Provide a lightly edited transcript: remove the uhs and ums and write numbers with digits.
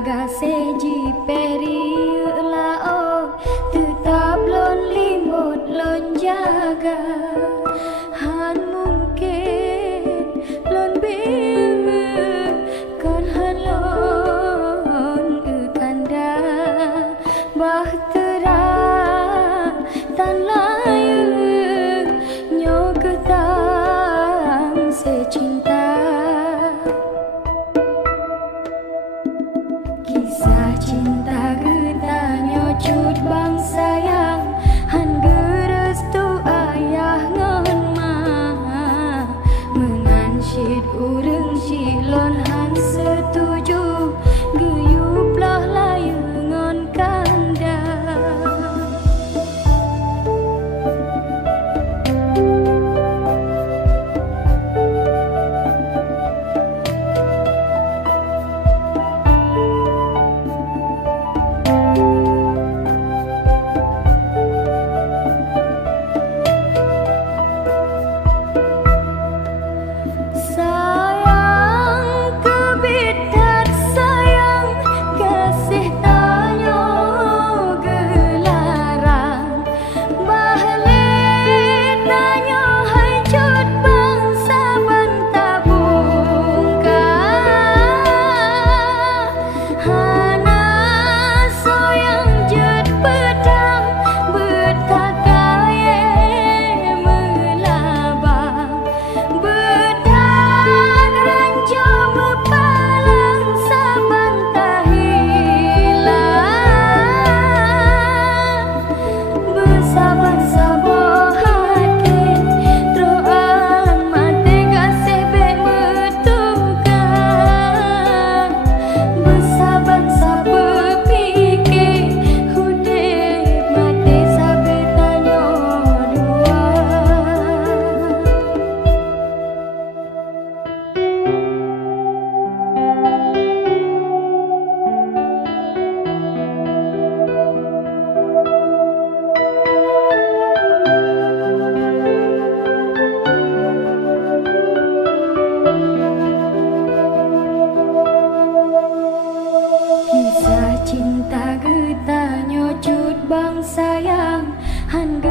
seji peri lao tetap lon limut lon jaga han mungkin lon bir kan han lon kanda bahtera tan layu nyo ketang secinta. Kisah cinta getanya cut bang sayang han gerestu ayah ngon ma mengansyid urang silon han setuju geyuplah layu ngon kanda. Cinta getanya cut bang sayang han